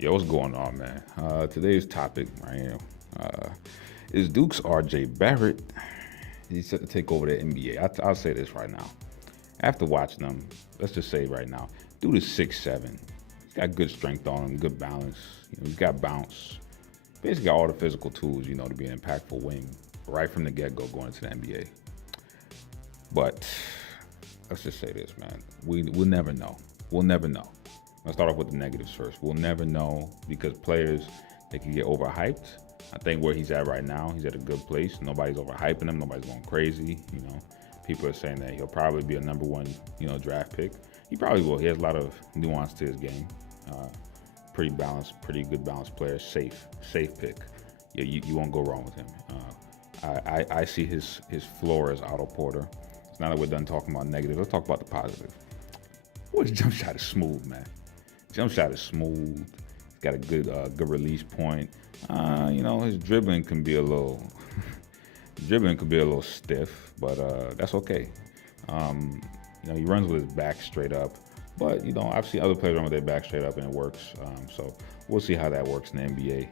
Yo, what's going on, man? Today's topic, right here, is Duke's RJ Barrett. He's set to take over the NBA. I'll say this right now. After watching him, let's just say right now, dude is 6'7". He's got good strength on him, good balance. He's got bounce. Basically, got all the physical tools, to be an impactful wing right from the get-go going into the NBA. But let's just say this, man. We'll never know. We'll never know. Let's start off with the negatives first. We'll never know because players, they can get overhyped. I think where he's at right now, he's at a good place. Nobody's overhyping him. Nobody's going crazy. People are saying that he'll probably be a number one, draft pick. He probably will. He has a lot of nuance to his game. Pretty balanced, pretty good balanced player. Safe pick. Yeah, you won't go wrong with him. I see his floor as Otto Porter. So now that we're done talking about negative, let's talk about the positive. Boy, his jump shot is smooth, man. Jump shot is smooth. He's got a good release point. His dribbling can be a little stiff, but that's okay. He runs with his back straight up, but I've seen other players run with their back straight up and it works. So we'll see how that works in the NBA.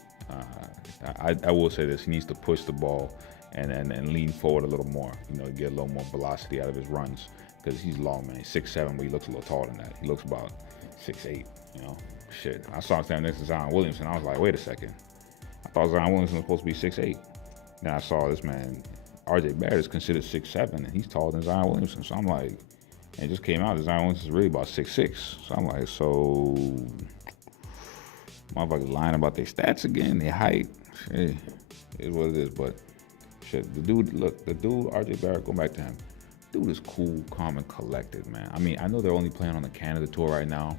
I will say this: he needs to push the ball and lean forward a little more. Get a little more velocity out of his runs because he's long, man. He's 6'7", but he looks a little taller than that. He looks about 6'8". Shit. I saw him standing next to Zion Williamson. I was like, wait a second. I thought Zion Williamson was supposed to be 6'8". Then I saw this man, RJ Barrett, is considered 6'7", and he's taller than Zion Williamson. So I'm like, and it just came out that Zion Williamson is really about 6'6". So I'm like, motherfuckers lying about their stats again, their height. Shit, it is what it is. But shit, the dude, RJ Barrett, go back to him. Dude is cool, calm, and collected, man. I mean, I know they're only playing on the Canada tour right now,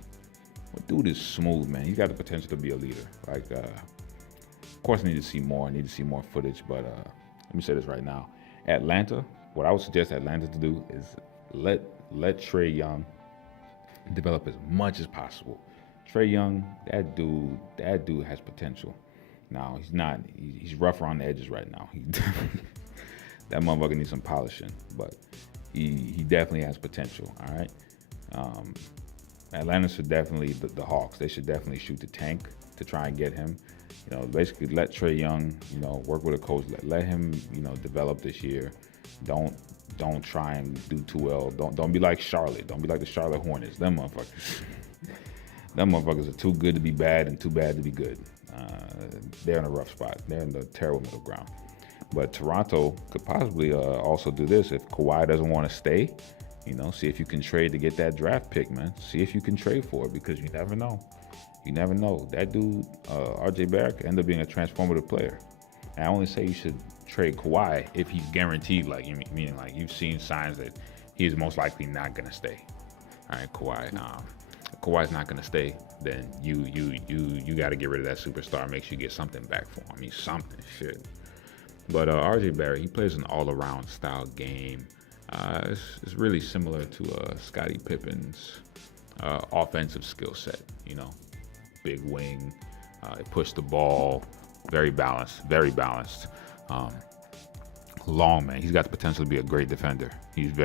but dude is smooth, man. He's got the potential to be a leader. Of course, I need to see more. I need to see more footage, but let me say this right now. Atlanta, what I would suggest Atlanta to do is let Trae Young develop as much as possible. Trae Young, that dude has potential. Now, he's rough around the edges right now. That motherfucker needs some polishing, but he definitely has potential, all right? Atlanta should definitely, the Hawks, they should definitely shoot the tank to try and get him. Basically let Trae Young, work with a coach. Let him, develop this year. Don't try and do too well. Don't be like Charlotte. Don't be like the Charlotte Hornets. Them motherfuckers are too good to be bad and too bad to be good. They're in a rough spot. They're in the terrible middle ground. But Toronto could possibly also do this if Kawhi doesn't want to stay. See if you can trade to get that draft pick, man. See if you can trade for it because you never know. You never know. That dude, RJ Barrett, could end up being a transformative player. And I only say you should trade Kawhi if he's guaranteed, meaning you've seen signs that he's most likely not going to stay. All right, Kawhi. If Kawhi's not going to stay, then you got to get rid of that superstar. Make sure you get something back for him. I mean, something, shit. But RJ Barrett, he plays an all-around style game. It's really similar to Scottie Pippen's offensive skill set, Big wing, push the ball, very balanced. Long, man. He's got the potential to be a great defender. He's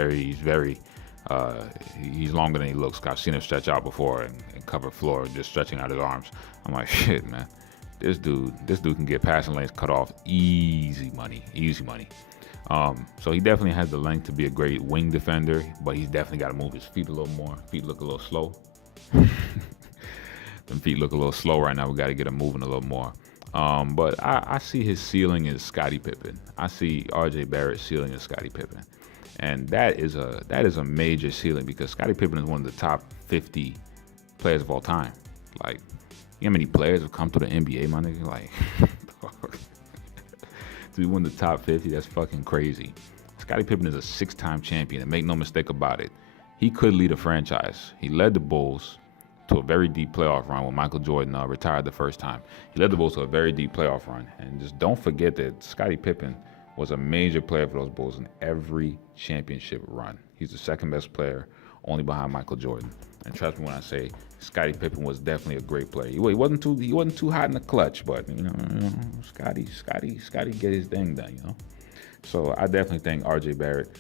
longer than he looks. I've seen him stretch out before and cover floor, just stretching out his arms. I'm like, shit, man. This dude can get passing lanes cut off. Easy money. So he definitely has the length to be a great wing defender, but he's definitely got to move his feet a little more. Feet look a little slow. Them feet look a little slow right now. We got to get him moving a little more. But I see his ceiling as Scottie Pippen. I see RJ Barrett's ceiling as Scottie Pippen. And that is a major ceiling because Scottie Pippen is one of the top 50 players of all time. You know how many players have come to the NBA, my nigga? To be one of the top 50, that's fucking crazy. Scottie Pippen is a 6-time champion, and make no mistake about it, he could lead a franchise. He led the Bulls to a very deep playoff run when Michael Jordan retired the first time. He led the Bulls to a very deep playoff run. And just don't forget that Scottie Pippen was a major player for those Bulls in every championship run. He's the second best player, only behind Michael Jordan. And trust me when I say Scottie Pippen was definitely a great player. He wasn't too hot in the clutch, but Scottie get his thing done, So I definitely think RJ Barrett,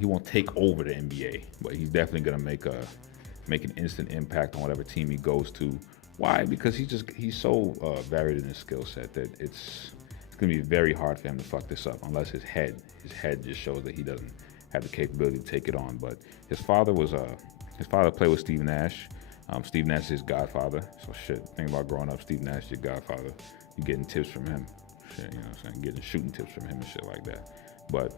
he won't take over the NBA, but he's definitely gonna make an instant impact on whatever team he goes to. Why? Because he's so varied in his skill set that it's gonna be very hard for him to fuck this up unless his head just shows that he doesn't have the capability to take it on. But his father played with Steve Nash. Steve Nash is his godfather. So shit, think about growing up, Steve Nash your godfather. You getting tips from him. Shit, you know what I'm saying? Getting shooting tips from him and shit like that. But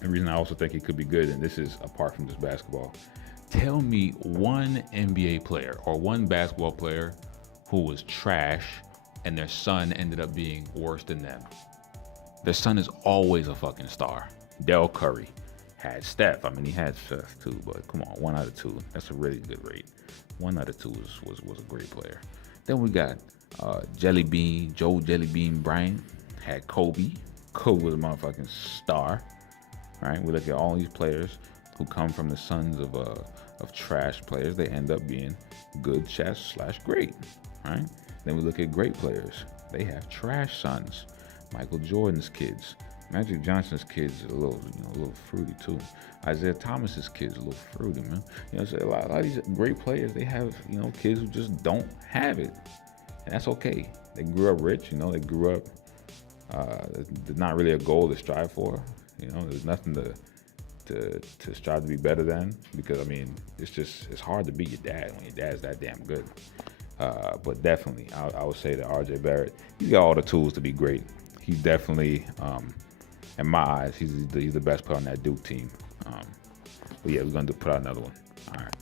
the reason I also think he could be good, and this is apart from just basketball, tell me one NBA player or one basketball player who was trash and their son ended up being worse than them. Their son is always a fucking star. Del Curry had Steph. I mean, he had Steph too, but come on, 1 out of 2. That's a really good rate. 1 out of 2 was a great player. Then we got Joe Jellybean Bryant had Kobe. Kobe was a motherfucking star. Right? We look at all these players who come from the sons of trash players. They end up being good / great. Right? Then we look at great players. They have trash sons. Michael Jordan's kids. Magic Johnson's kids are a little fruity too. Isaiah Thomas's kids are a little fruity, man. You know, so a lot of these great players, they have, kids who just don't have it. And that's okay. They grew up rich, they grew up, there's not really a goal to strive for. There's nothing to strive to be better than, because I mean, it's hard to beat your dad when your dad's that damn good. But definitely, I would say that RJ Barrett, he's got all the tools to be great. He's definitely, in my eyes, he's the best player on that Duke team. But yeah, we're going to put out another one. All right.